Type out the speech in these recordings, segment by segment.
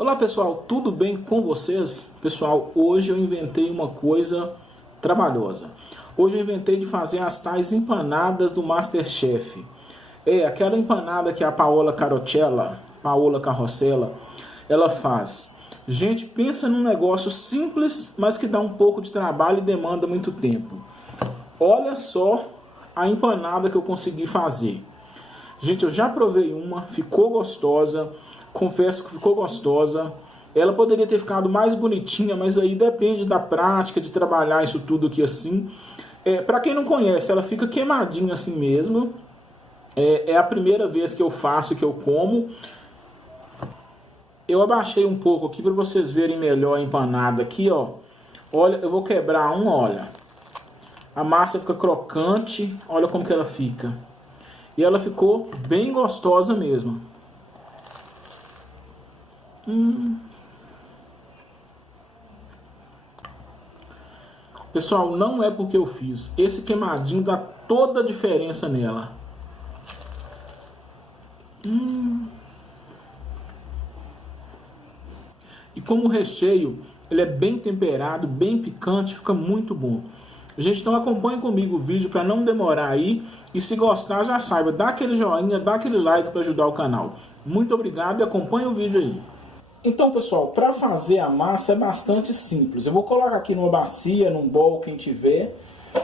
Olá pessoal, tudo bem com vocês? Pessoal, hoje eu inventei uma coisa trabalhosa. Hoje eu inventei de fazer as tais empanadas do MasterChef. Aquela empanada que a Paola Carrossela, ela faz. Gente, pensa num negócio simples, mas que dá um pouco de trabalho e demanda muito tempo. Olha só a empanada que eu consegui fazer. Gente, eu já provei uma, ficou gostosa. Confesso que ficou gostosa. Ela poderia ter ficado mais bonitinha, mas aí depende da prática, de trabalhar isso tudo aqui assim. Para quem não conhece, ela fica queimadinha assim mesmo. É a primeira vez que eu faço, que eu como. Eu abaixei um pouco aqui para vocês verem melhor a empanada aqui, ó. Olha, eu vou quebrar um, olha. A massa fica crocante, olha como que ela fica. E ela ficou bem gostosa mesmo. Pessoal, não é porque eu fiz. Esse queimadinho dá toda a diferença nela. E como o recheio, ele é bem temperado, bem picante, fica muito bom. Gente, então acompanhe comigo o vídeo para não demorar aí. E se gostar, já saiba, dá aquele joinha, dá aquele like para ajudar o canal. Muito obrigado e acompanhe o vídeo aí. Então, pessoal, para fazer a massa é bastante simples. Eu vou colocar aqui numa bacia, num bowl, quem tiver.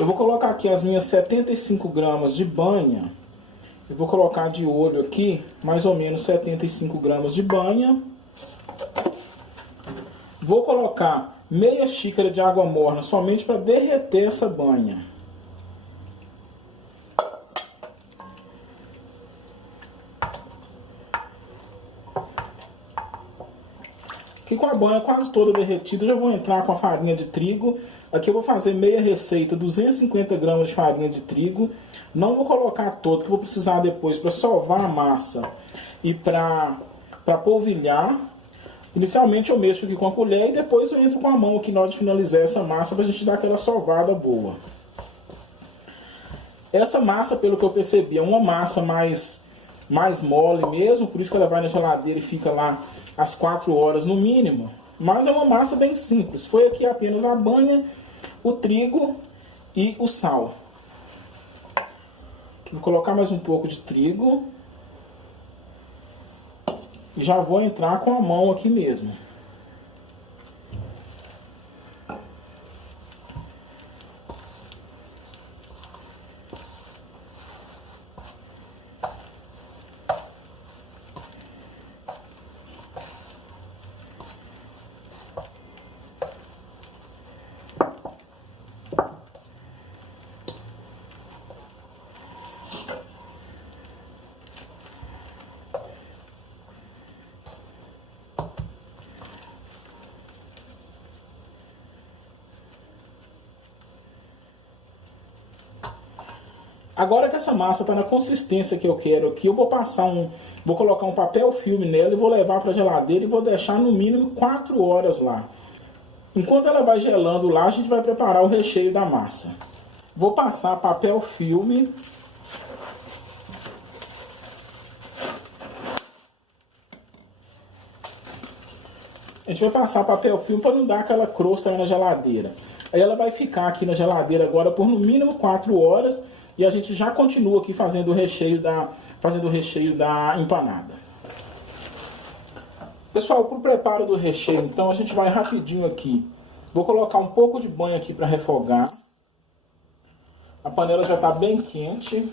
Eu vou colocar aqui as minhas 75 gramas de banha. Eu vou colocar de olho aqui, mais ou menos 75 gramas de banha. Vou colocar meia xícara de água morna, somente para derreter essa banha. Aqui com a banha quase toda derretida, eu já vou entrar com a farinha de trigo. Aqui eu vou fazer meia receita, 250 gramas de farinha de trigo. Não vou colocar todo, que eu vou precisar depois para sovar a massa e para polvilhar. Inicialmente eu mexo aqui com a colher e depois eu entro com a mão aqui na hora de finalizar essa massa para a gente dar aquela sovada boa. Essa massa, pelo que eu percebi, é uma massa mais mole mesmo, por isso que ela vai na geladeira e fica lá às 4 horas no mínimo. Mas é uma massa bem simples. Foi aqui apenas a banha, o trigo e o sal. Vou colocar mais um pouco de trigo. E já vou entrar com a mão aqui mesmo. Agora que essa massa está na consistência que eu quero aqui, eu vou vou colocar um papel filme nela e vou levar para a geladeira e vou deixar no mínimo 4 horas lá. Enquanto ela vai gelando lá, a gente vai preparar o recheio da massa. Vou passar papel filme. A gente vai passar papel filme para não dar aquela crosta aí na geladeira. Aí ela vai ficar aqui na geladeira agora por no mínimo 4 horas. E a gente já continua aqui fazendo o recheio da empanada. Pessoal, para o preparo do recheio, então, a gente vai rapidinho aqui. Vou colocar um pouco de banho aqui para refogar. A panela já está bem quente.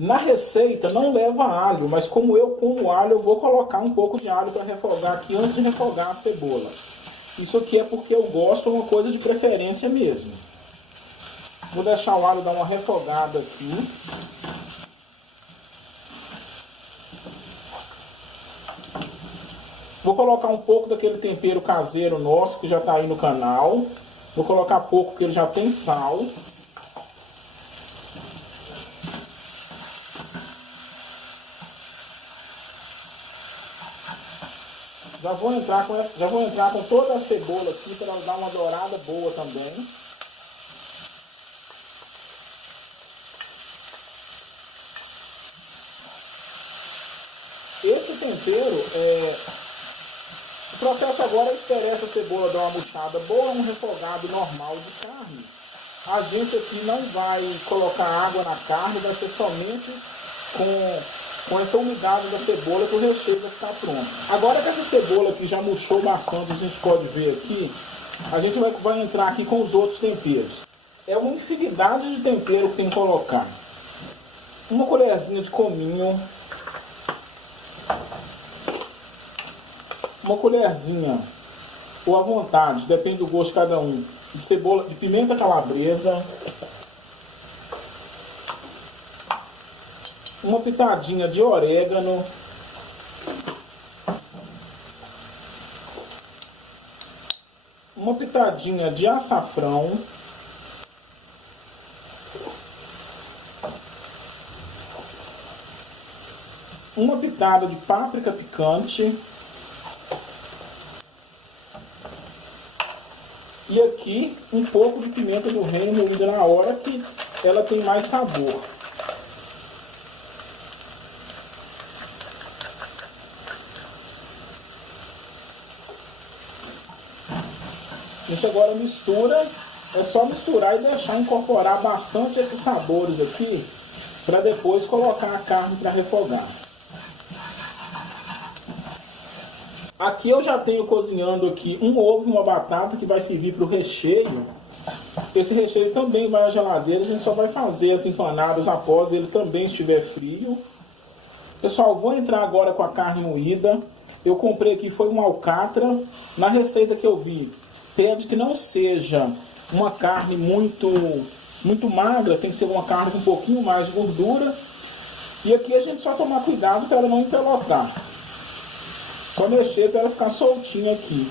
Na receita não leva alho, mas como eu como alho, eu vou colocar um pouco de alho para refogar aqui antes de refogar a cebola. Isso aqui é porque eu gosto, é uma coisa de preferência mesmo. Vou deixar o alho dar uma refogada aqui. Vou colocar um pouco daquele tempero caseiro nosso que já está aí no canal. Vou colocar pouco porque ele já tem sal. Já vou entrar com toda a cebola aqui para ela dar uma dourada boa também. Esse tempero, o processo agora é esperar essa cebola dar uma murchada boa, um refogado normal de carne. A gente aqui não vai colocar água na carne, vai ser somente com essa umidade da cebola que o recheio vai ficar pronto. Agora que essa cebola aqui já murchou bastante, a gente pode ver aqui, a gente vai entrar aqui com os outros temperos. É uma infinidade de tempero que tem que colocar. Uma colherzinha de cominho. Uma colherzinha, ou à vontade, depende do gosto de cada um, de cebola, de pimenta calabresa. Uma pitadinha de orégano. Uma pitadinha de açafrão. Uma pitada de páprica picante. E aqui um pouco de pimenta do reino moída na hora, que ela tem mais sabor. A gente agora mistura, é só misturar e deixar incorporar bastante esses sabores aqui, para depois colocar a carne para refogar. Aqui eu já tenho cozinhando aqui um ovo e uma batata que vai servir para o recheio. Esse recheio também vai à geladeira, a gente só vai fazer as empanadas após ele também estiver frio. Pessoal, vou entrar agora com a carne moída. Eu comprei aqui, foi uma alcatra. Na receita que eu vi, pede que não seja uma carne muito magra, tem que ser uma carne com um pouquinho mais de gordura. E aqui a gente só tomar cuidado para ela não empelotar. Só mexer para ela ficar soltinha aqui.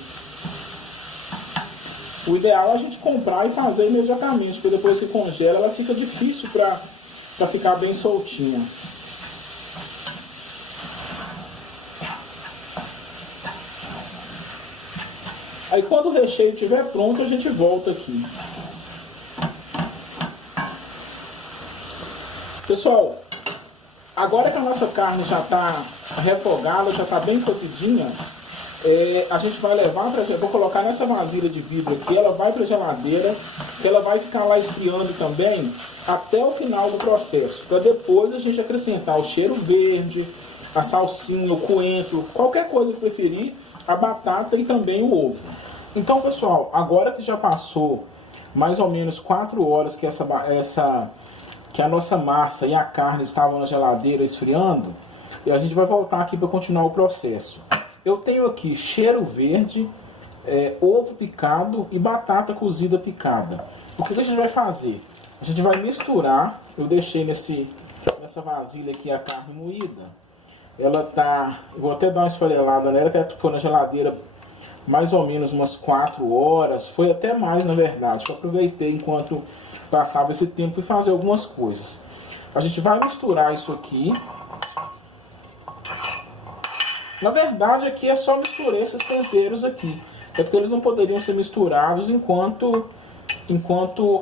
O ideal é a gente comprar e fazer imediatamente, porque depois que congela ela fica difícil para ficar bem soltinha. Aí quando o recheio estiver pronto, a gente volta aqui. Pessoal, agora que a nossa carne já está refogada, já está bem cozidinha, a gente vai levar para... Vou colocar nessa vasilha de vidro aqui, ela vai para a geladeira, que ela vai ficar lá esfriando também até o final do processo, para depois a gente acrescentar o cheiro verde, a salsinha, o coentro, qualquer coisa que preferir, a batata e também o ovo. Então, pessoal, agora que já passou mais ou menos 4 horas que que a nossa massa e a carne estavam na geladeira esfriando, e a gente vai voltar aqui para continuar o processo. Eu tenho aqui cheiro verde, ovo picado e batata cozida picada. O que a gente vai fazer? A gente vai misturar. Eu deixei nessa vasilha aqui a carne moída. Ela tá... Eu vou até dar uma esfarelada nela, que ela ficou na geladeira mais ou menos umas 4 horas. Foi até mais, na verdade. Eu aproveitei enquanto passava esse tempo e fazer algumas coisas. A gente vai misturar isso aqui. Na verdade, aqui é só misturar esses temperos aqui. É porque eles não poderiam ser misturados enquanto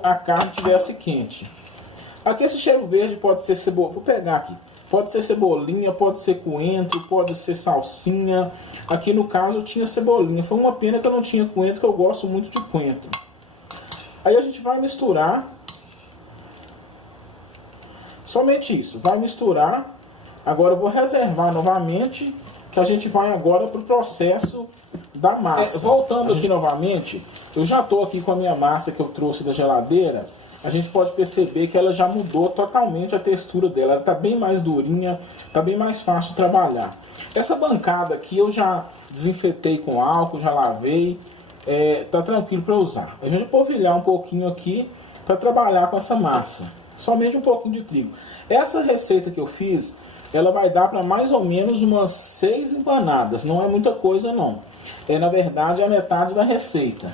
a carne estivesse quente. Aqui esse cheiro verde pode ser cebola. Vou pegar aqui. Pode ser cebolinha, pode ser coentro, pode ser salsinha. Aqui no caso eu tinha cebolinha. Foi uma pena que eu não tinha coentro, que eu gosto muito de coentro. Aí a gente vai misturar. Somente isso. Vai misturar. Agora eu vou reservar novamente, que a gente vai agora para o processo da massa. Voltando aqui novamente, eu já estou aqui com a minha massa que eu trouxe da geladeira. A gente pode perceber que ela já mudou totalmente a textura dela. Ela está bem mais durinha, está bem mais fácil de trabalhar. Essa bancada aqui eu já desinfetei com álcool, já lavei. Tá tranquilo para usar. A gente vai polvilhar um pouquinho aqui para trabalhar com essa massa. Somente um pouquinho de trigo. Essa receita que eu fiz, ela vai dar para mais ou menos umas 6 empanadas. Não é muita coisa não. Na verdade é a metade da receita.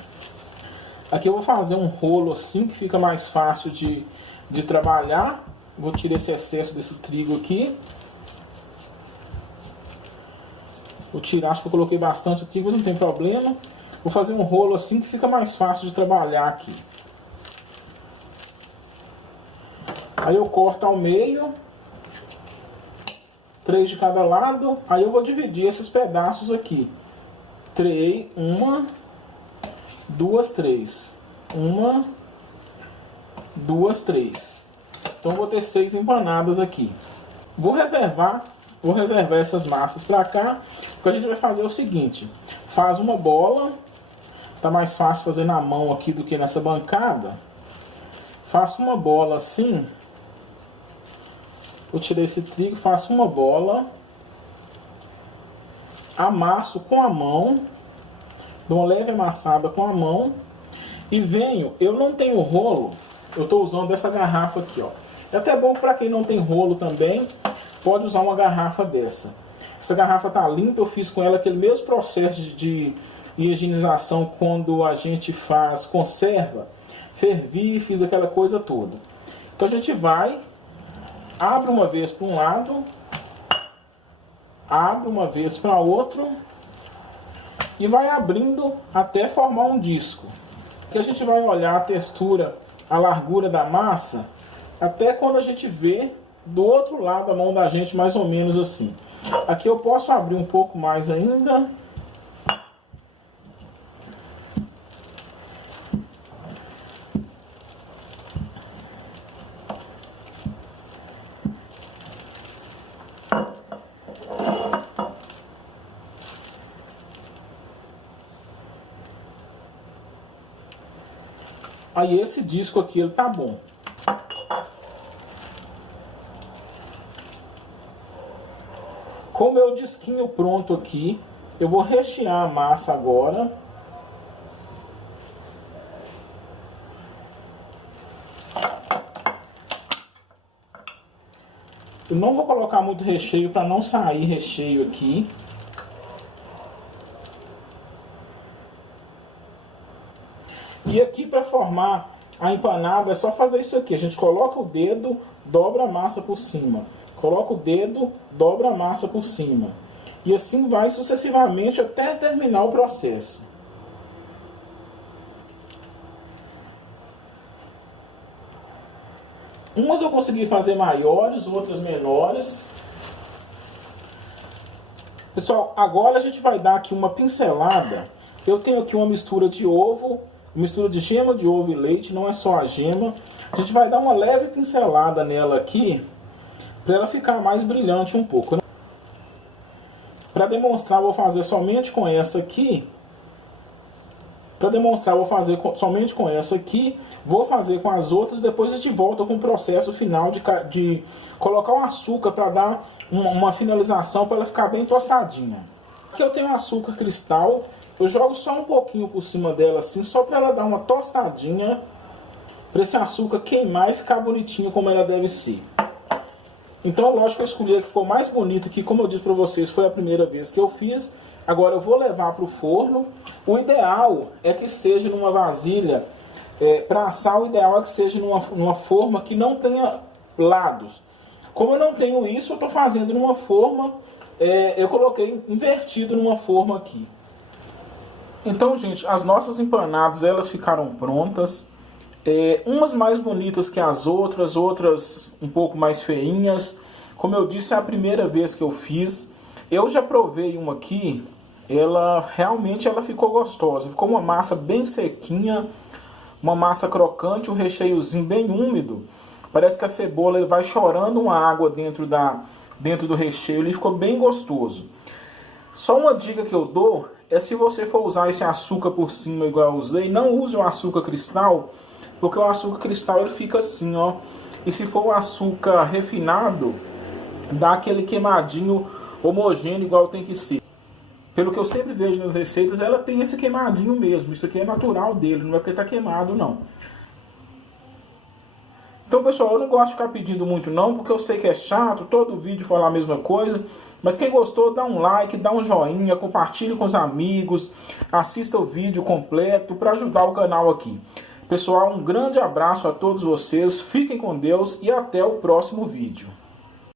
Aqui eu vou fazer um rolo assim, que fica mais fácil de trabalhar. Vou tirar esse excesso desse trigo aqui. Vou tirar, acho que eu coloquei bastante trigo, mas não tem problema. Vou fazer um rolo assim, que fica mais fácil de trabalhar aqui. Aí eu corto ao meio. 3 de cada lado. Aí eu vou dividir esses pedaços aqui. 3, 1, 2, 3. 1, 2, 3. Então eu vou ter 6 empanadas aqui. Vou reservar essas massas para cá, porque a gente vai fazer o seguinte: faz uma bola, tá mais fácil fazer na mão aqui do que nessa bancada. Faço uma bola assim. Eu tirei esse trigo, faço uma bola, amasso com a mão, dou uma leve amassada com a mão e venho. Eu não tenho rolo, eu estou usando essa garrafa aqui, ó. É até bom para quem não tem rolo também, pode usar uma garrafa dessa. Essa garrafa tá limpa, eu fiz com ela aquele mesmo processo de higienização quando a gente faz conserva. Fervi, fiz aquela coisa toda. Então a gente vai, abre uma vez para um lado, abre uma vez para outro e vai abrindo até formar um disco. Aqui a gente vai olhar a textura, a largura da massa, até quando a gente vê do outro lado a mão da gente mais ou menos assim. Aqui eu posso abrir um pouco mais ainda. Aí esse disco aqui, ele tá bom. Com o meu disquinho pronto aqui, eu vou rechear a massa agora. Eu não vou colocar muito recheio para não sair recheio aqui. E aqui para formar a empanada é só fazer isso aqui. A gente coloca o dedo, dobra a massa por cima. Coloca o dedo, dobra a massa por cima. E assim vai sucessivamente até terminar o processo. Umas eu consegui fazer maiores, outras menores. Pessoal, agora a gente vai dar aqui uma pincelada. Eu tenho aqui uma mistura de ovo, mistura de gema de ovo e leite, não é só a gema. A gente vai dar uma leve pincelada nela aqui, para ela ficar mais brilhante um pouco. Para demonstrar, vou fazer somente com essa aqui. Para demonstrar, vou fazer somente com essa aqui. Vou fazer com as outras, depois a gente volta com o processo final de colocar o açúcar para dar uma finalização, para ela ficar bem tostadinha. Aqui eu tenho açúcar cristal. Eu jogo só um pouquinho por cima dela assim, só para ela dar uma tostadinha, para esse açúcar queimar e ficar bonitinho como ela deve ser. Então, lógico que eu escolhi a que ficou mais bonita, que como eu disse para vocês, foi a primeira vez que eu fiz. Agora eu vou levar para o forno. O ideal é que seja numa vasilha, para assar o ideal é que seja numa forma que não tenha lados. Como eu não tenho isso, eu estou fazendo numa forma, eu coloquei invertido numa forma aqui. Então, gente, as nossas empanadas, elas ficaram prontas. Umas mais bonitas que as outras, outras um pouco mais feinhas. Como eu disse, é a primeira vez que eu fiz. Eu já provei uma aqui, realmente ela ficou gostosa. Ficou uma massa bem sequinha, uma massa crocante, um recheiozinho bem úmido. Parece que a cebola ele vai chorando uma água dentro do recheio, ele ficou bem gostoso. Só uma dica que eu dou é, se você for usar esse açúcar por cima igual eu usei, não use o açúcar cristal, porque o açúcar cristal ele fica assim, ó. E se for o açúcar refinado, dá aquele queimadinho homogêneo igual tem que ser. Pelo que eu sempre vejo nas receitas, ela tem esse queimadinho mesmo. Isso aqui é natural dele, não é porque está queimado, não. Então, pessoal, eu não gosto de ficar pedindo muito não, porque eu sei que é chato, todo vídeo falar a mesma coisa. Mas quem gostou, dá um like, dá um joinha, compartilhe com os amigos, assista o vídeo completo para ajudar o canal aqui. Pessoal, um grande abraço a todos vocês, fiquem com Deus e até o próximo vídeo.